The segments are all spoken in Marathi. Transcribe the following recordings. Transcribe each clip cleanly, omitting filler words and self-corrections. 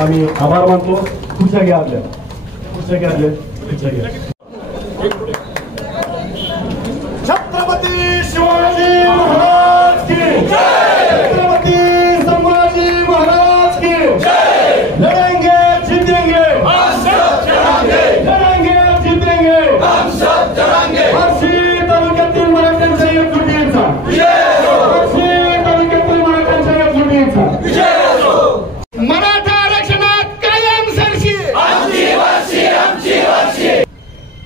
आम्ही आभार मानतो. खुर्च्या घ्या आपल्या, खुर्च्या घ्या आपल्या, खुर्च्या घ्या. छत्रपती शिवाजी महाराज की जय. छत्रपती संभाजी महाराज की जय. लड़ेंगे जीतेंगे हम सब चढ़ाएंगे, लड़ेंगे जीतेंगे हम सब चढ़ाएंगे. बार्शी तालुक्यातील मराठ्यांच्या एकजुटीचा विजय असो. बार्शी तालुक्यातील मराठ्यांच्या एकजुटीचा विजय असो. मराठा आरक्षणात कायम सरशी आमची वारशी, आमची वारशी.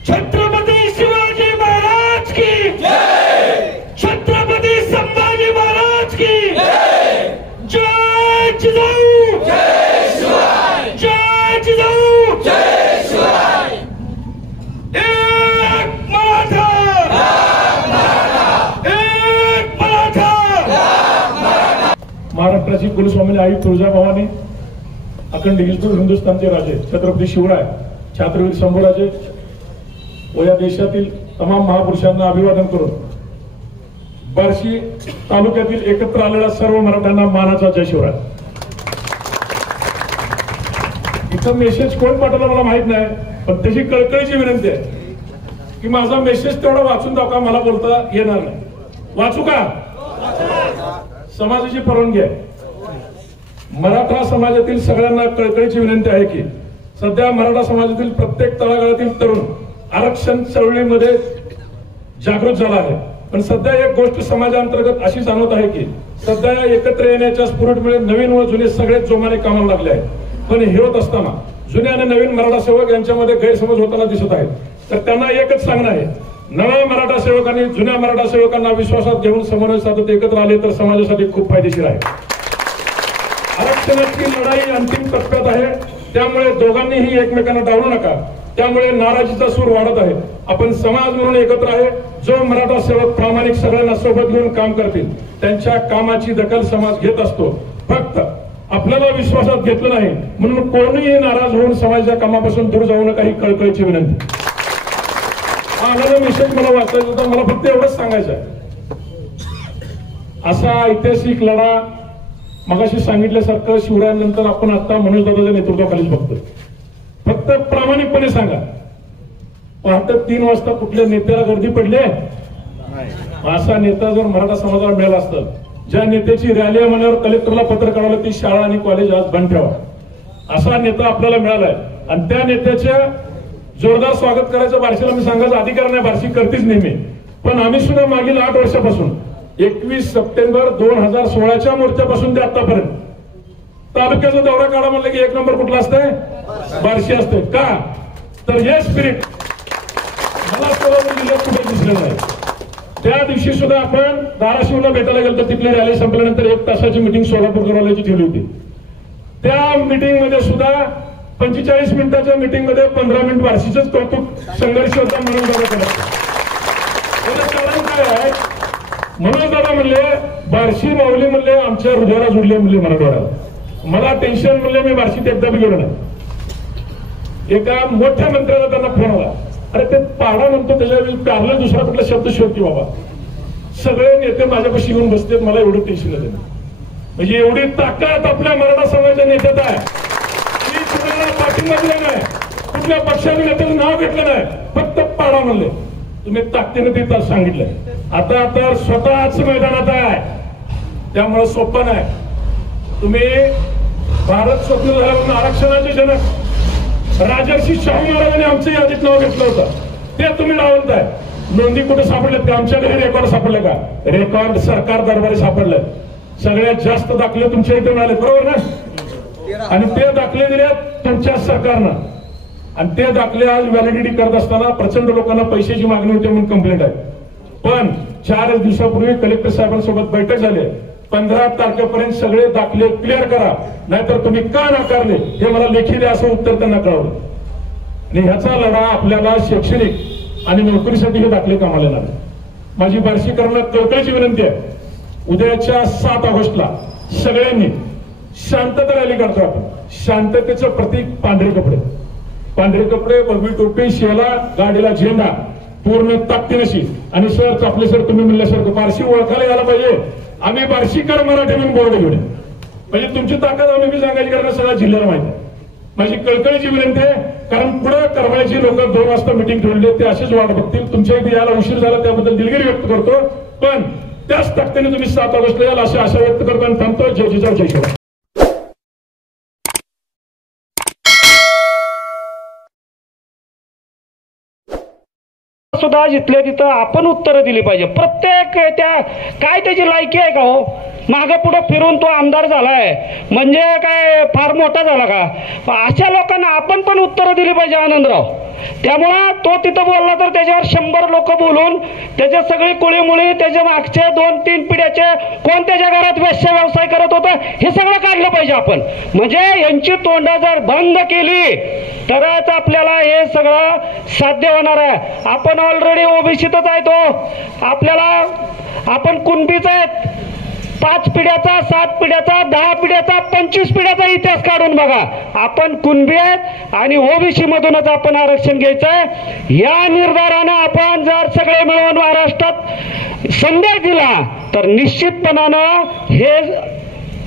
छत्रपती शिवाजी महाराज की जय. छत्रपती संभाजी महाराज की जय. जय जिजाऊ, जय शिवाय. जय जिजाऊ, जय शिवाय. एक मराठा, एक मराठा. महाराष्ट्राची कुलस्वामिनी आई तुळजाभवानी, अखंड हिंदुस्थानचे राजे छत्रपती शिवराय, छत्रवीर शंभूराजे व या देशातील तमाम महापुरुषांना अभिवादन करून बार्शी तालुक्यातील एकत्र आलेल्या सर्व मराठ्यांना मानाचा जय शिवराय. इथं मेसेज कोण पाठवला मला माहित नाही, पण त्याची कळकळीची विनंती आहे की माझा मेसेज तेवढा वाचून दाखवा. मला बोलता येणार नाही. वाचू का? समाजाची परवानगी आहे. मराठा समाजातील सगळ्यांना कळकळीची विनंती आहे की सध्या मराठा समाजातील प्रत्येक तळागाळातील तरुण आरक्षण चळवळीमध्ये जागृत झाला आहे. पण सध्या एक गोष्ट समाजांतर्गत अशी जाणवत आहे की सध्या एकत्र येण्याच्या स्फुरटमुळे नवीन व जुने सगळे जोमाने कामाला लागले आहेत. पण हे होत असताना जुने आणि नवीन मराठा सेवक यांच्यामध्ये गैरसमज होताना दिसत आहेत. तर त्यांना एकच सांगणं आहे, नव्या मराठा सेवकांनी जुन्या मराठा सेवकांना विश्वासात घेऊन समन्वय साधत एकत्र आले तर समाजासाठी खूप फायदेशीर आहे. आरक्षणाची लढाई अंतिम टप्प्यात आहे, त्यामुळे दोघांनीही एकमेकांना डावलू नका. त्यामुळे नाराजीचा सूर वाढत आहे. आपण समाज म्हणून एकत्र आहे. जो मराठा सेवक प्रामाणिक सगळ्यांना सोबत घेऊन काम करतील त्यांच्या कामाची दखल समाज घेत असतो. फक्त आपल्याला विश्वासात घेतलं नाही म्हणून कोणीही नाराज होऊन समाजाच्या कामापासून दूर जाऊ नका, ही कळकळीची विनंती. आलेला मेसेज मला वाचायचा होता. मला फक्त एवढंच सांगायचं आहे, असा ऐतिहासिक लढा मगाशी सांगितल्यासारखं शिवरायांनंतर आपण आता मनोजदादाच्या नेतृत्वाखालीच बघतोय. फक्त प्रामाणिकपणे सांगा, पहाटे 3 वाजता कुठल्या नेत्याला गर्दी पडली? असा नेता जर मराठा समाजाला मिळाला असतं, ज्या नेत्याची रॅली आहे म्हणल्यावर कलेक्टरला पत्र काढवलं ती शाळा आणि कॉलेज आज बंद ठेवा, असा नेता आपल्याला मिळालाय. आणि त्या नेत्याच्या जोरदार स्वागत करायचं बार्शीला मी सांगायचा अधिकार नाही, बार्शी करतेच नेहमी. पण आम्ही सुद्धा मागील 8 वर्षापासून 21 सप्टेंबर 2016च्या मोर्चापासून ते आतापर्यंत तालुक्याचा दौरा काढा म्हणलं की 1 नंबर कुठला असतंय? बार्शी असतंय. का? तर हे स्पिरिट मला सोलापूर जिल्ह्यात कुठे दिसलं नाही. त्या दिवशी सुद्धा आपण धाराशिवला भेटायला गेलो तर तिथली रॅली संपल्यानंतर 1 तासाची मिटिंग सोलापूरकरवाल्याची ठेवली होती. त्या मिटिंग मध्ये सुद्धा 45 मिनिटाच्या मिटिंग मध्ये 15 मिनिट बार्शीचंच कौतुक संघर्ष होता म्हणून दादा काय आहे. म्हणून दादा म्हणले बार्शी माऊली म्हणले आमच्या हृदयाला जुडले म्हणले मराठवाड्याला. मला टेन्शन म्हणले मी बार्शीत एकदा बी गेलो नाही. एका मोठ्या मंत्र्याला त्यांना फोन आला, अरे ते पाडा म्हणतो त्याच्या कारला दुसरा कुठला शब्द शोध की बाबा. सगळे नेते माझ्यापाशी येऊन बसतात, मला एवढं टेन्शन येतं. म्हणजे एवढी ताकद आपल्या मराठा समाजाच्या नेत्यात आहे की कुणाला पाठिंबा दिला नाही, कुठल्या पक्षाने नेत्याचं नाव घेतलं नाही, फक्त पाडा म्हणले. तुम्ही ताकदीने तिथं सांगितलंय. आता स्वतःच मैदानात आहे, त्यामुळे सोपं नाही. तुम्ही भारत स्वप्न झाल्यापासून आरक्षणाचे जनक राजर्षी शाहू महाराजांनी आमच्या यादीत नाव घेतलं होतं, ते तुम्ही डावलताय. नोंदी कुठे सापडल्यात का? आमच्याकडे रेकॉर्ड सापडले का? रेकॉर्ड सरकार दरबारी सापडलंय. सगळ्यात जास्त दाखले तुमच्या इथे मिळाले, बरोबर ना? आणि ते दाखले दिलेत तुमच्या सरकारनं. आणि ते दाखले आज व्हॅलिडिटी करत असताना प्रचंड लोकांना पैशाची मागणी होती म्हणून कंप्लेंट आहे. पण 4 दिवसापूर्वी कलेक्टर साहेबांसोबत बैठक झाली. 15 तारखेपर्यंत सगळे दाखले क्लिअर करा, नाहीतर तुम्ही का नाकारले हे मला लेखी द्या, असं उत्तर त्यांना कळवलं. आणि ह्याचा लढा आपल्याला शैक्षणिक आणि नोकरीसाठी हे दाखले कामाला येणार. माझी बार्शीकरांना कळकळीची विनंती आहे, उद्याच्या 7 ऑगस्टला सगळ्यांनी शांतता रॅली काढतो आपण. शांततेचं प्रतीक पांढरे कपडे, पांढरे कपडे, बगवी टोपी, शेला, गाडीला झेंडा पूर्ण ताकदीनशी. आणि सर आपले सर तुम्ही म्हणल्यासारखं बार्शी ओळखायला यायला पाहिजे. आम्ही बार्शीकर मराठी म्हणून बोर्ड घेऊन म्हणजे तुमची ताकद आम्ही बी सांगायची कारण सगळ्या जिल्ह्याला माहिती आहे. माझी कळकळीची विनंती आहे कारण पुढे करमाळ्याची लोक 2 वाजता मिटिंग ठेवली ते असेच वाट बघतील. तुमच्या इथे यायला उशीर झाला त्याबद्दल दिलगिरी व्यक्त करतो पण त्याच ताकदीने तुम्ही 7 ऑगस्टला याल अशी आशा व्यक्त करतो आणि थांबतो. जय जिजाऊ जय शिवराय. सुद्धा जिथल्या तिथं आपण उत्तरं दिली पाहिजे. प्रत्येक त्या काय त्याची लायकी आहे का हो? मागे पुढे फिरून तो आमदार झालाय म्हणजे काय फार मोठा झाला का? अशा लोकांना आपण पण उत्तरं दिली पाहिजे आनंदराव. त्यामुळं तो तिथं बोलला तर त्याच्यावर 100 लोक बोलून त्याच्या सगळी कुळीमुळी त्याच्या मागचे 2-3 पिढ्याचे कोण त्याच्या घरात वेश्या व्यवसाय करत होता हे सगळं काढलं पाहिजे आपण. म्हणजे यांची तोंड जर बंद केली तरच आपल्याला हे सगळं साध्य होणार आहे. आपण ऑलरेडी ओबीसीतच आहे तो आपल्याला आपण कुणबीच आहेत. 5 पिढ्याचा 7 पिढ्याचा 10 पिढ्याचा 25 पिढ्याचा इतिहास काढून बघा. आपण कुणबी आहेत आणि ओबीसी मधूनच आपण आरक्षण घ्यायचंय. या निर्धारानं आपण जर सगळे मिळून महाराष्ट्रात संदेश दिला तर निश्चितपणानं हे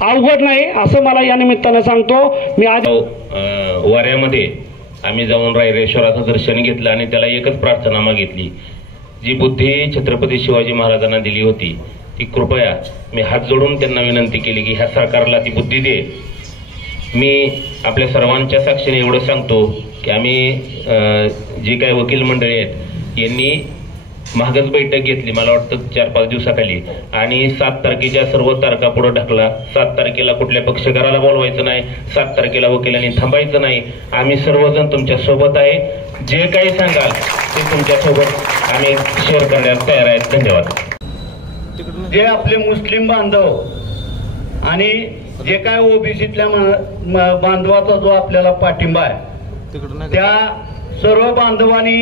अवघड नाही असं मला या निमित्तानं सांगतो. मी आज वाऱ्यामध्ये आम्ही जाऊन रायरेश्वराचं दर्शन घेतलं आणि त्याला एकच प्रार्थना मागितली. जी बुद्धी छत्रपती शिवाजी महाराजांना दिली होती ती कृपया मी हात जोडून त्यांना विनंती केली की ह्या सरकारला ती बुद्धी दे. मी आपल्या सर्वांच्या साक्षीने एवढं सांगतो की आम्ही जी काही वकील मंडळी आहेत यांनी मागच बैठक घेतली मला वाटतं 4-5 दिवसाखाली आणि 7 तारखेच्या सर्व तारखा पुढे ढकला. 7 तारखेला कुठल्या पक्षकाराला बोलवायचं नाही. 7 तारखेला वकिलांनी थांबायचं नाही. आम्ही सर्वजण तुमच्या सोबत आहे. जे काही सांगाल ते तुमच्या सोबत आम्ही शेअर करण्यास तयार आहेत. धन्यवाद. जे आपले मुस्लिम बांधव आणि जे काय ओबीसीतल्या बांधवाचा जो आपल्याला पाठिंबा आहे त्या सर्व बांधवांनी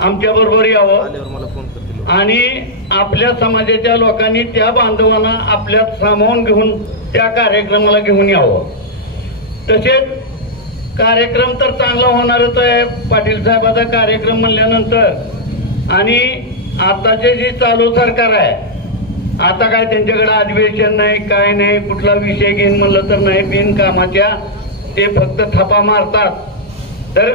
आमच्या बरोबर यावं आणि आपल्या समाजाच्या लोकांनी त्या बांधवांना आपल्यात सामावून घेऊन त्या कार्यक्रमाला घेऊन यावं. तसेच कार्यक्रम तर चांगला होणारच आहे. पाटील साहेबाचा कार्यक्रम म्हणल्यानंतर आणि आताचे जे चालू सरकार आहे आता काय त्यांच्याकडे अधिवेशन नाही काय नाही. कुठला विषय घेऊन म्हणलं तर नाही बिनकामाच्या ते फक्त थापा मारतात. तर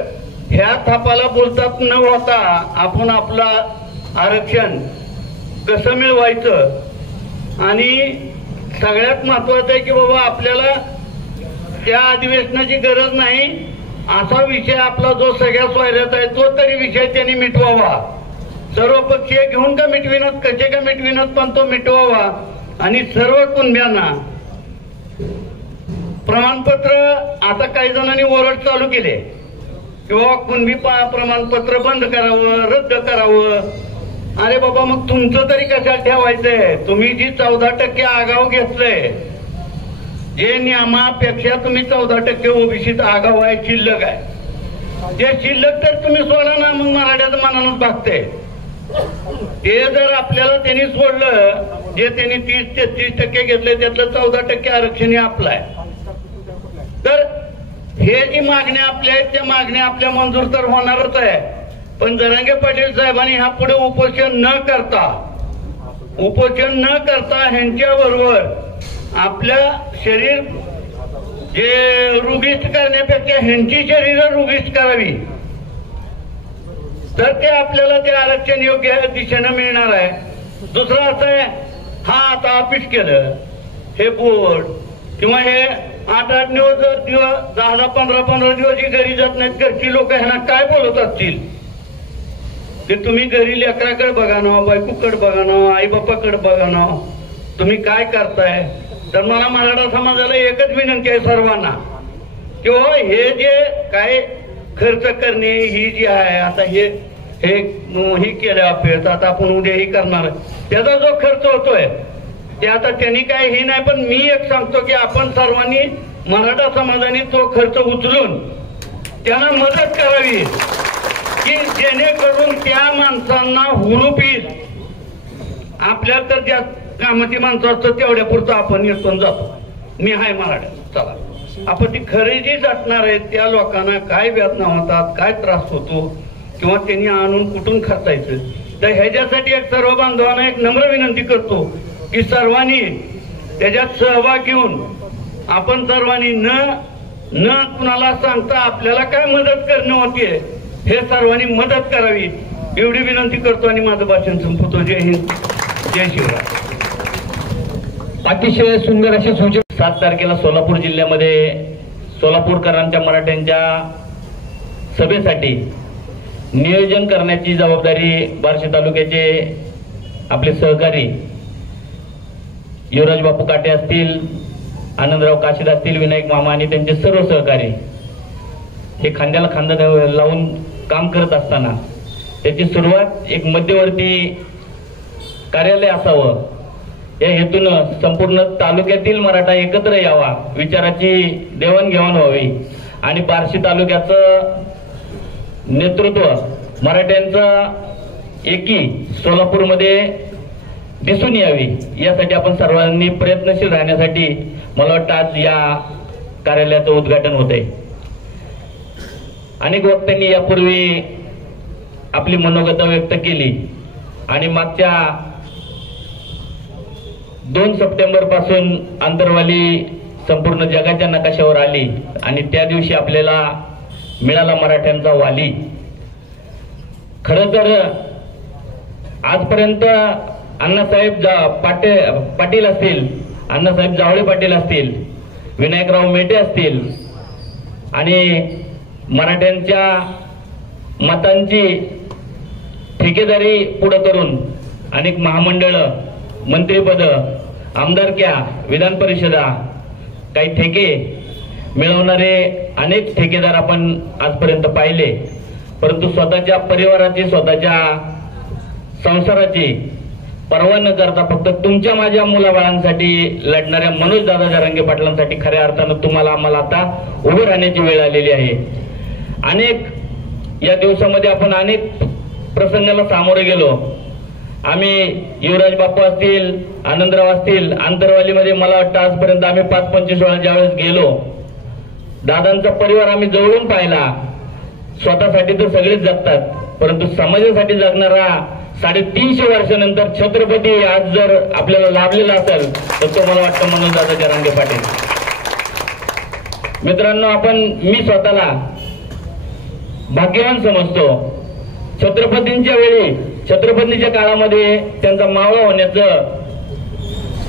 ह्या थापाला बोलतात न होता आपण आपलं आरक्षण कसं मिळवायचं आणि सगळ्यात महत्वाचं आहे की बाबा आपल्याला त्या अधिवेशनाची गरज नाही. असा विषय आपला जो सगळ्या सोयऱ्यात आहे तो तरी विषय त्यांनी मिटवावा. सर्व पक्षीय घेऊन का मिटविनत कसे का मिटविनत पण तो मिटवावा आणि सर्व कुणब्यांना प्रमाणपत्र. आता काही जणांनी ओरड चालू केले किंवा कुणबी प्रमाणपत्र बंद करावं रद्द करावं. अरे बाबा मग तुमचं तरी कशाला ठेवायचंय? तुम्ही जी 14% आगाव घेतलंय जे नियमापेक्षा तुम्ही 14% ओबीसीत आगाव आहे शिल्लक आहे. जे शिल्लक तर तुम्ही सोडा ना मग मराठ्याचं मनानच भागते. ते जर आपल्याला त्यांनी सोडलं जे त्यांनी 30-33% घेतले त्यातलं 14% आरक्षण हे आपलं आहे. तर हे जी मागण्या आपल्या आहेत त्या मागण्या आपल्या मंजूर तर होणारच आहे. पण जरांगे पाटील साहेबांनी ह्या पुढे उपोषण न करता ह्यांच्याबरोबर आपल्या शरीर जे रुगीस्ट करण्यापेक्षा ह्यांची शरीर रुगीस्ट करावी तर ते आपल्याला ते आरक्षण योग्य दिशेनं मिळणार आहे. दुसरं असं आहे हा आता ऑफिस केलं हे बोर्ड किंवा हे 8-8 दिवस 10-15 दिवस ही घरी जात नाहीत. घरची लोक ह्यांना काय बोलत असतील ते तुम्ही घरी लेकराकडे बघा ना बायकोकडे बघा ना आई बापाकडे बघा ना तुम्ही काय करताय. तर मला मराठा समाजाला एकच विनंती आहे सर्वांना की हे जे काय खर्च करणे ही जी आहे आता हे केलं अपेक्षा आता आपण उद्या ही करणार त्याचा जो खर्च होतोय ते आता त्यांनी काय ही नाही. पण मी एक सांगतो की आपण सर्वांनी मराठा समाजाने तो खर्च उचलून त्यांना मदत करावी की जेणेकरून त्या माणसांना हुरूप येईल. आपल्या तर ज्या कामाची माणसं असतं तेवढ्या पुरतं आपण येतो जातो. मी आहे मराठा चला आपण ती खरेदी जाटणार आहे त्या लोकांना काय वेदना होतात काय त्रास होतो किंवा त्यांनी आणून कुठून खर्चायचं. तर ह्याच्यासाठी एक सर्व बांधवांना एक नम्र विनंती करतो की सर्वांनी त्याच्यात सहभाग घेऊन आपण सर्वांनी न कुणाला सांगता आपल्याला काय मदत करणे होते हे सर्वांनी मदत करावी एवढी विनंती करतो आणि माझं भाषण संपवतो. जय हिंद, जय शिवराय. अतिशय सुंदर अशी सूचना. 7 तारखेला सोलापूर जिल्ह्यामध्ये सोलापूरकरांच्या मराठ्यांच्या सभेसाठी नियोजन करण्याची जबाबदारी बार्शी तालुक्याचे आपले सहकारी युवराज बापू काटे असतील, आनंदराव काशीद असतील, विनायक मामा आणि त्यांचे सर्व सहकारी हे खांद्याला खांदा लावून काम करत असताना त्याची सुरुवात एक मध्यवर्ती कार्यालय असावं या हेतून संपूर्ण तालुक्यातील मराठा एकत्र यावा, विचाराची देवाणघेवाण व्हावी आणि बार्शी तालुक्याचं नेतृत्व मराठ्यांचं एकी सोलापूरमध्ये दिसून यावी यासाठी आपण सर्वांनी प्रयत्नशील राहण्यासाठी मला वाटतं आज या कार्यालयाचं उद्घाटन होत आहे. अनेक वक्त्यांनी यापूर्वी आपली मनोगत व्यक्त केली आणि मागच्या 2 सप्टेंबर पासून आंतरवाली संपूर्ण जगाच्या नकाशावर आली आणि त्या दिवशी आपल्याला मिळाला मराठ्यांचा वाली. खरं तर आजपर्यंत अण्णासाहेब पाटील असतील, अण्णासाहेब जावळे पाटील असतील, विनायकराव मेटे असतील आणि मराठ्यांच्या मतांची ठेकेदारी पुढे करून अनेक महामंडळ, मंत्रिपद, आमदारक्या, विधान परिषदा, काही ठेके मिळवणारे अनेक ठेकेदार आपण आजपर्यंत पाहिले. परंतु स्वतःच्या परिवाराची, स्वतःच्या संसाराची पर्वा न करता फक्त तुमच्या माझ्या मुलाबाळांसाठी लढणाऱ्या मनोज दादा जरांगे पाटलांसाठी खऱ्या अर्थानं तुम्हाला आम्हाला आता उभे राहण्याची वेळ आलेली आहे. अनेक या दिवसामध्ये आपण अनेक प्रसंगाला सामोरे गेलो. आम्ही युवराज बापू असतील, आनंदराव असतील, आंतरवालीमध्ये मला वाटतं आजपर्यंत आम्ही 5-25 वेळा ज्यावेळेस गेलो दादांचा परिवार आम्ही जवळून पाहिला. स्वतःसाठी तर सगळेच जगतात, परंतु समाजासाठी जगणारा 350 वर्षानंतर छत्रपती आज जर आपल्याला लाभलेला असेल तर तो मला वाटतं मनोज दादा जरांगे पाटील. मित्रांनो, मी स्वतःला भाग्यवान समजतो. छत्रपतींच्या वेळी, छत्रपतींच्या काळामध्ये त्यांचा मावळा होण्याचं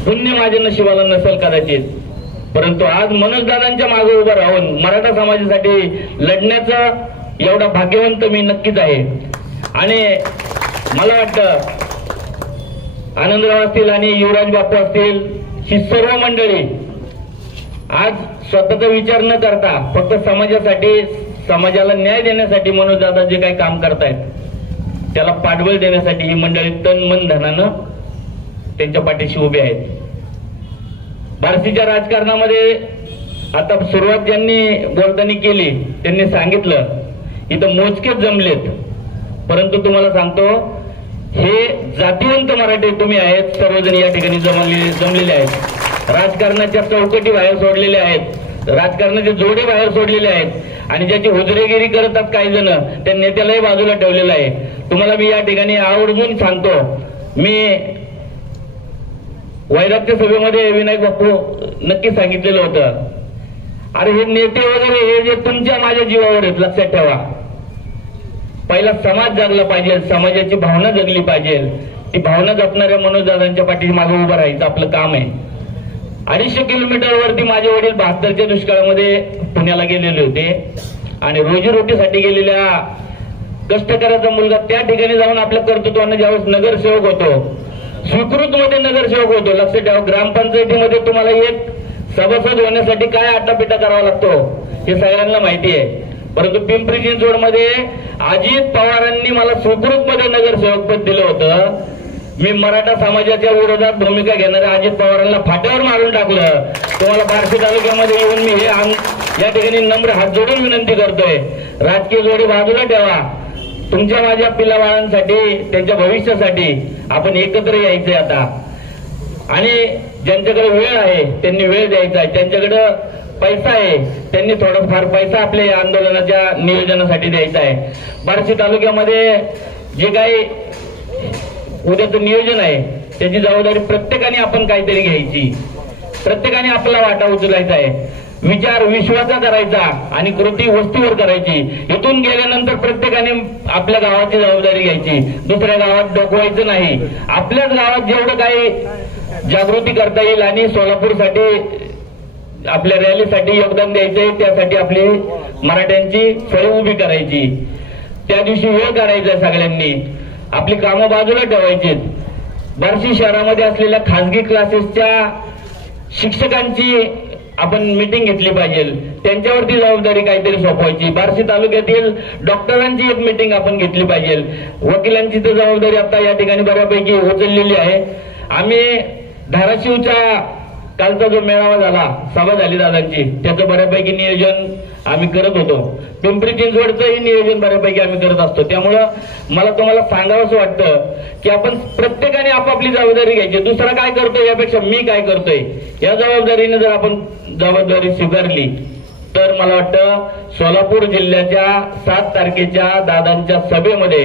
पुण्य माझ्या नशिबाला नसेल कदाचित, परंतु आज मनोज दादांच्या मागे उभं राहून मराठा समाजासाठी लढण्याचं एवढा भाग्यवंत मी नक्कीच आहे. आणि मला वाटतं आनंदराव असतील आणि युवराज बापू असतील ही सर्व मंडळी आज स्वतःचा विचार न करता फक्त समाजासाठी, समाजाला न्याय देण्यासाठी मनोज दादा जे काही काम करतायत त्याला पाठबळ देण्यासाठी ही मंडळी तन मन धनानं त्यांच्या पाठीशी उभी आहेत. बार्शीच्या राजकारणामध्ये आता सुरुवात ज्यांनी बोलताना केली त्यांनी सांगितलं इथं मोजकेच जमलेत, परंतु तुम्हाला सांगतो हे जातीवंत मराठी तुम्ही आहेत, सर्वजण या ठिकाणी जमलेले आहेत. राजकारणाच्या चौकटी बाहेर सोडलेल्या आहेत, राजकारणाचे जोडे बाहेर सोडलेले आहेत आणि ज्याची हुजरेगिरी करतात काही जण त्या नेत्यालाही बाजूला ठेवलेलं आहे. तुम्हाला मी या ठिकाणी आवर्जून सांगतो, मी वैराग्य सभेमध्ये विनायक बापू नक्की सांगितलेलं होतं, अरे हे नेते वगैरे हे जे तुमच्या माझ्या जीवावर आहेत, लक्षात ठेवा. पहिला समाज जगला पाहिजे, समाजाची भावना जगली पाहिजे. ती भावना जपणाऱ्या मनोज दादांच्या पाठीशी मागे उभं राहायचं आपलं काम आहे. 250 किलोमीटरवरती माझे वडील 72च्या दुष्काळामध्ये पुण्याला गेलेले होते आणि रोजीरोटीसाठी गेलेल्या कष्टकऱ्याचा मुलगा त्या ठिकाणी जाऊन आपल्या कर्तृत्वाने ज्यावेळेस नगरसेवक होतो, स्वीकृतमध्ये नगरसेवक होतो. लक्षात ठेवा, ग्रामपंचायतीमध्ये तुम्हाला एक सभासद होण्यासाठी काय आटापिटा करावा लागतो हे सगळ्यांना माहिती आहे. परंतु पिंपरी चिंचवडमध्ये अजित पवारांनी मला स्वीकृतमध्ये नगरसेवक पद दिलं होतं. मी मराठा समाजाच्या विरोधात भूमिका घेणाऱ्या अजित पवारांना फाट्यावर मारून टाकलं. तुम्हाला बार्शी तालुक्यामध्ये येऊन मी हे या ठिकाणी नम्र हात जोडून विनंती करतोय, राजकीय जोडी बाजूला ठेवा. तुमच्या माझ्या पिलाबाळांसाठी, त्यांच्या भविष्यासाठी आपण एकत्र यायचंय आता. आणि ज्यांच्याकडे वेळ आहे त्यांनी वेळ द्यायचा आहे, त्यांच्याकडे पैसा आहे त्यांनी थोडाफार पैसा आपल्या या आंदोलनाच्या नियोजनासाठी द्यायचा आहे. बार्शी तालुक्यामध्ये जे काही उद्याचं नियोजन आहे त्याची जबाबदारी प्रत्येकाने आपण काहीतरी घ्यायची. प्रत्येकाने आपला वाटा उचलायचा आहे. विचार विश्वाचा करायचा आणि कृती वस्तूवर करायची. इथून गेल्यानंतर प्रत्येकाने आपल्या गावाची जबाबदारी घ्यायची. दुसऱ्या गावात डोकवायचं नाही. आपल्याच गावात जेवढं काही जागृती करता येईल आणि सोलापूरसाठी आपल्या रॅलीसाठी योगदान द्यायचंय त्यासाठी आपली मराठ्यांची फळी उभी करायची. त्या दिवशी वेळ करायचा सगळ्यांनी. आपली कामं बाजूला ठेवायची. बार्शी शहरामध्ये असलेल्या खासगी क्लासेसच्या शिक्षकांची आपण मीटिंग घेतली पाहिजे. त्यांच्यावरती जबाबदारी काहीतरी सोपवायची. बार्शी तालुक्यातील डॉक्टरांची एक मीटिंग आपण घेतली पाहिजे. वकिलांची तर जबाबदारी आता या ठिकाणी बऱ्यापैकी उचललेली आहे. आम्ही धाराशिवच्या कालचा जो मेळावा झाला, सभा झाली दादांची, त्याचं बऱ्यापैकी नियोजन आम्ही करत होतो. पिंपरी चिंचवडचंही नियोजन बऱ्यापैकी आम्ही करत असतो. त्यामुळं मला तुम्हाला सांगावंसं वाटतं की आपण प्रत्येकाने आपापली जबाबदारी घ्यायची. दुसरा काय करतोय यापेक्षा मी काय करतोय या जबाबदारीने जर आपण जबाबदारी स्वीकारली तर मला वाटतं सोलापूर जिल्ह्याच्या 7 तारखेच्या दादांच्या सभेमध्ये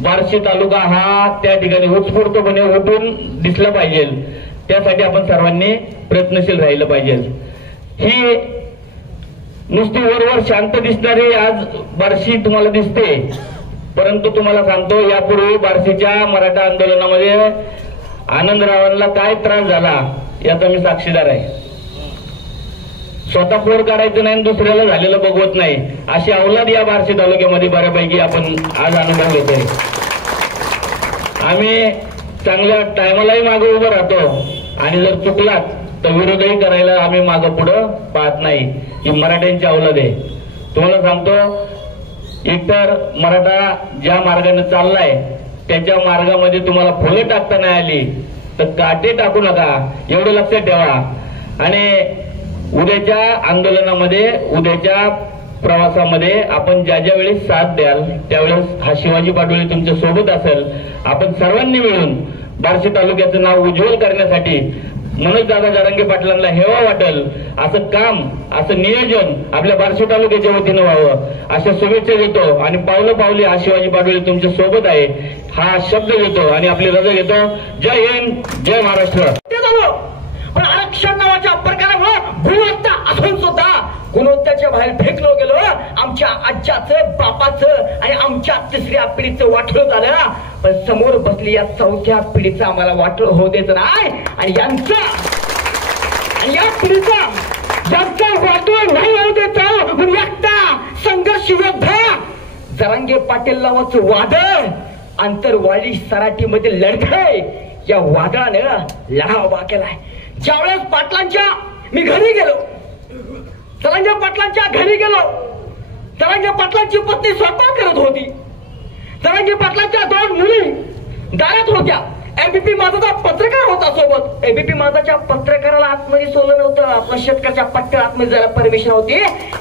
बार्शी तालुका हा त्या ठिकाणी उत्स्फूर्तपणे उठून दिसला पाहिजे. त्यासाठी आपण सर्वांनी प्रयत्नशील राहिलं पाहिजे. ही नुसती वरवर शांत दिसणारी आज बार्शी तुम्हाला दिसते, परंतु तुम्हाला सांगतो यापूर्वी बार्शीच्या मराठा आंदोलनामध्ये आनंदरावांना काय त्रास झाला याचा मी साक्षीदार आहे. स्वतः पोर काढायचं नाही, दुसऱ्याला झालेलं बघवत नाही, अशी अवलाद या बार्शी तालुक्यामध्ये बऱ्यापैकी आपण आज अनुभव घेतोय. आम्ही चांगल्या टायमालाही मागे उभं राहतो आणि जर चुकलात तर विरोधही करायला आम्ही मागं पुढं पाहत नाही. ही मराठ्यांची अवलाद आहे. तुम्हाला सांगतो, एकतर मराठा ज्या मार्गाने चाललाय त्याच्या मार्गामध्ये तुम्हाला फुलं टाकता नाही आली तर काटे टाकू नका, एवढं लक्षात ठेवा. आणि उद्याच्या आंदोलनामध्ये, उद्याच्या प्रवासामध्ये आपण ज्या ज्या वेळेस साथ द्याल त्यावेळेस हा शिवाजी पाटोळे तुमच्या सोबत असेल. आपण सर्वांनी मिळून बार्शी तालुक्याचं नाव उज्ज्वल करण्यासाठी मनोजदादा जरांगे पाटलांना हेवा वाटेल असं काम, असं नियोजन आपल्या बार्शी तालुक्याच्या वतीनं व्हावं अशा शुभेच्छा देतो. आणि पावलं पावली हा शिवाजी पाटोळे तुमच्या सोबत आहे हा शब्द देतो आणि आपली रजा घेतो. जय हिंद, जय महाराष्ट्र. पण आरक्षण नावाच्या प्रकारामुळे गुणवत्ता असून सुद्धा गुणवत्ताच्या बाहेर फेकलो गेलो. आमच्या आज्याचं, बापाचं आणि आमच्या 3ऱ्या पिढीचं वाटलं झालं. पण समोर बसली या 4थ्या पिढीचं आम्हाला वाटलं होऊ देत नाही. आणि यांचा आणि या पिढीचा ज्यांचा वाटलं नाही होऊ देत म्हणून एकटा संघर्ष योद्धा जरांगे पाटील नावाचं वादळ आंतरवाली सराटीमध्ये लढतंय. या वादळानं लढा उभा केलाय. ज्यावेळेस पाटलांच्या मी घरी गेलो, जरांगे पाटलांच्या घरी गेलो, जरांगे पाटलांची पत्नी स्वयंपाक करत होती. जरांगे पाटलांच्या 2 मुली दारात होत्या. एबीपी माझाचा पत्रकार होता सोबत. एबीपी माझाच्या पत्रकाराला आतमध्ये सोडलं नव्हतं. आपल्या शेतकऱ्याच्या पट्ट्या आतमध्ये जायला परमिशन होती.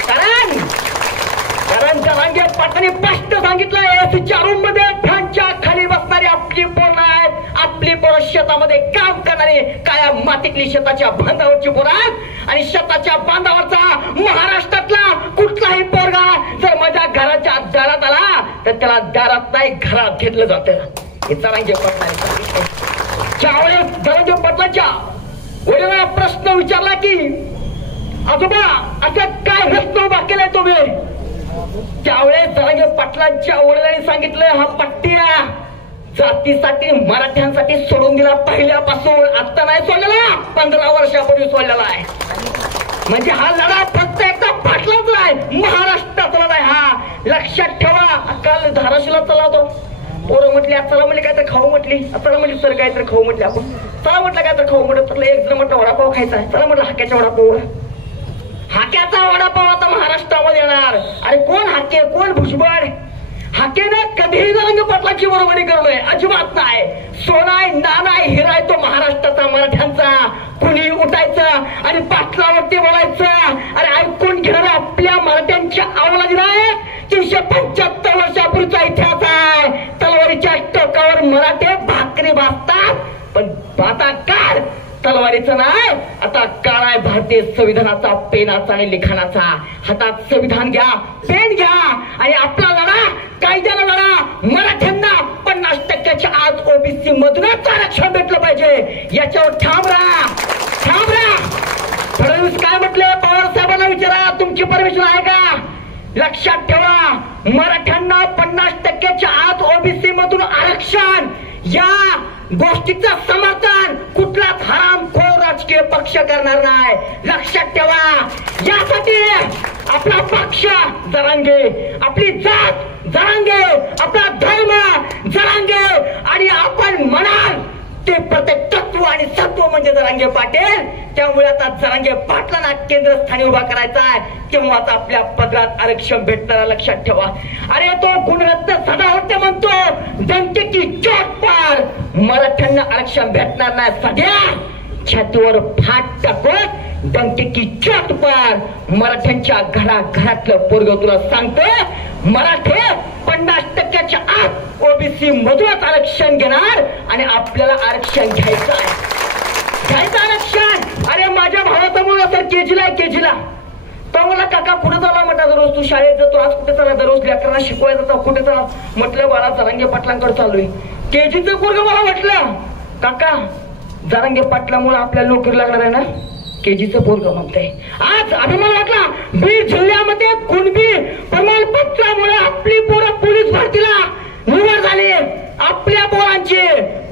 कारण जरांगे पाटलांनी स्पष्ट सांगितलं, एसीच्या रूम मध्ये फॅनच्या खाली बसणारी आपली पोरं आहेत. आपली पोरं शेतामध्ये काम करणारी, काळ्या मातीतली शेताच्या बांधावरची पोरं आहेत. आणि शेताच्या बांधावरचा महाराष्ट्रातला कुठलाही पोरगा जर माझ्या घराच्या दारात आला तर त्याला दारात नाही घरात घेतलं जातं. हे जरांगे पाटलांनी सांगितलं. ज्यावेळेस जरांगे पाटलांच्या वडिलांना प्रश्न विचारला की आजोबा असं काय रस्ता उभा केलाय तुम्ही, त्यावेळेस जरांगे पाटलांच्या वडिलांनी सांगितलं, हा पट्ट्या जातीसाठी मराठ्यांसाठी सोडून दिला पहिल्यापासून. आता नाही सोडलेला, 15 वर्षापूर्वी सोडलेला आहे. म्हणजे हा लढा फक्त एकदा पाटलाचा आहे, महाराष्ट्राचा लढा आहे हा. लक्षात ठेवा. काल धाराशिवला चला होतो, पोरं म्हटली चला म्हणले काय तर खाऊ म्हटली. चला म्हणली सर काय तर खाऊ म्हटले. आपण चला म्हटलं काय तर खाऊ म्हटलं. एक जण म्हटलं वडापाव खायचा आहे. चला म्हटलं हाक्याचा वडापाव. हाक्याचा वडापाव आता महाराष्ट्रामध्ये येणार. अरे कोण हाके, कोण भुजबळ? हाकेनं कधीही जरांगे पाटलाची बरोबरी करलोय अजिबात नाही. सोनाय, नानाय, हिराय तो महाराष्ट्राचा, मराठ्यांचा. कुणी उठायचं आणि पाटलावरती बोलायचं. अरे ऐकून घेणार आपल्या मराठ्यांच्या अवलादीला 375 वर्षापूर्वीचा इतिहास आहे. तलवारीच्या टोकावर मराठे भाकरी भाजतात. पण आता काळ तलवारीचा नाही, आता काळ आहे भारतीय संविधानाचा, पेनाचा आणि लिखाणाचा. हातात संविधान घ्या, पेन घ्या आणि आपला लढा, कायद्याला लढा. मराठ्यांना 50% आज ओबीसी मधूनच आरक्षण भेटलं पाहिजे, याच्यावर ठाम राहा, ठाम राहा. फडणवीस काय म्हटले, पवार साहेबांना विचारा, तुमची परमिशन आहे का? लक्षात ठेवा, मराठ्यांना 50%च्या आत ओबीसी मधून आरक्षण, या गोष्टीचं समर्थन कुठलाच हरामखोर राजकीय पक्ष करणार नाही. लक्षात ठेवा, यासाठी आपला पक्ष जरांगे, आपली जात जरांगे, आपला धर्म जरांगे आणि आपण म्हणाल ते प्रत्येक तत्व आणि सत्व म्हणजे जरांगे पाटील. त्यामुळे आता जरांगे पाटलांना केंद्रस्थानी उभा करायचा आहे, तेव्हाच आपल्या पदरात आरक्षण भेटणार. लक्षात ठेवा. अरे तो गुणरत्न सदावर्ते म्हणतो, जनते की चोट पार, मराठ्यांना आरक्षण भेटणार नाही. सध्या छातीवर फाट टाकून डंके की चोट पार. मराठ्यांच्या घरातलं पोरग तुला सांगतो, मराठे 50%च्या आत ओबीसी मधूनच आरक्षण घेणार आणि आपल्याला आरक्षण घ्यायचं आहे, घ्यायचं आरक्षण. अरे माझ्या भावाचा मुलगा सर केजीला तो मला काका कुठे चालला म्हटला, दररोज तू शाळेत जातो, आज कुठे चालला, दररोज लेकरांना शिकवायला जातो, कुठे चालला म्हटलं, बाळा जरांगे पाटलांकडे चाललोय. केजीचं पोरग मला म्हटलं, काका जरांगे पाटलामुळे आपल्याला नोकरी लागणार आहे ना? केजीचं पोरग म्हणतंय. आज अभिमान वाटला, बीड जिल्ह्यामध्ये कुणबी प्रमाणपत्रामुळे आपली पोरं पोलीस भरतीला निवड झाली, आपल्या पोरांची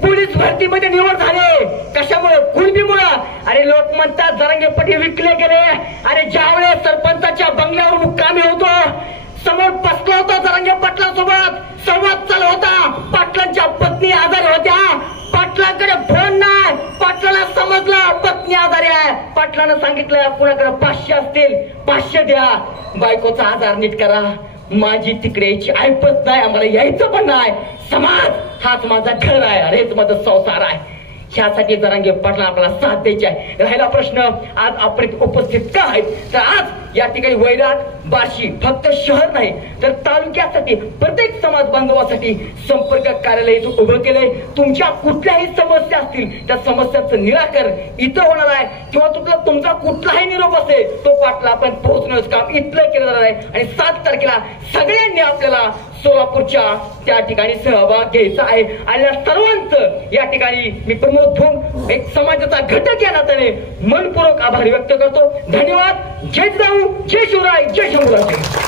पोलीस भरतीमध्ये निवड झाली. कशामुळे? कुणबीमुळे. अरे लोक म्हणतात जरांगे पाटील विकले गेले. अरे ज्यावेळेस सरपंचाच्या बंगल्यावर मुक्कामी होतो, समोर बसला होता जरांगे पाटलांसोबत, संवाद चालू होता. पाटलांच्या पत्नी आजारी होत्या, पाटलांकडे फोन नाही, पाटलाला समजलं पत्नी आजारी आहे. पाटलानं सांगितलं कुणाकडे 500 असतील 500 द्या, बायकोचा आजार नीट करा. माझी तिकडे यायची ऐपत नाही, आम्हाला यायचं पण नाही. समाज हाच माझा घर आहे, अरेच माझा संसार आहे. ह्यासाठी जरांगे पाटला आपल्याला साथ द्यायची आहे. राहिला प्रश्न आज आपण उपस्थित का आहेत, तर आज या ठिकाणी वैराट बार्शी फक्त शहर नाही तर तालुक्यासाठी प्रत्येक समाज बांधवासाठी संपर्क कार्यालय इथं उभं केलंय. तुमच्या कुठल्याही समस्या असतील त्या समस्यांचं निराकरण इथं होणार आहे, किंवा तुमचा कुठलाही निरोप असेल तो पाटला आपण पोहोचण्याचं काम इथलं केलं जाणार आहे. आणि 7 तारखेला सगळ्यांनी आपल्याला सोलापूरच्या त्या ठिकाणी सहभाग घ्यायचा आहे. आणि या सर्वांचं या ठिकाणी मी प्रमोद धोंग एक समाजाचा घटक या नात्याने मनपूर्वक आभार व्यक्त करतो. धन्यवाद. जय जिजाऊ, जय शिवराय, जय शंभूराज.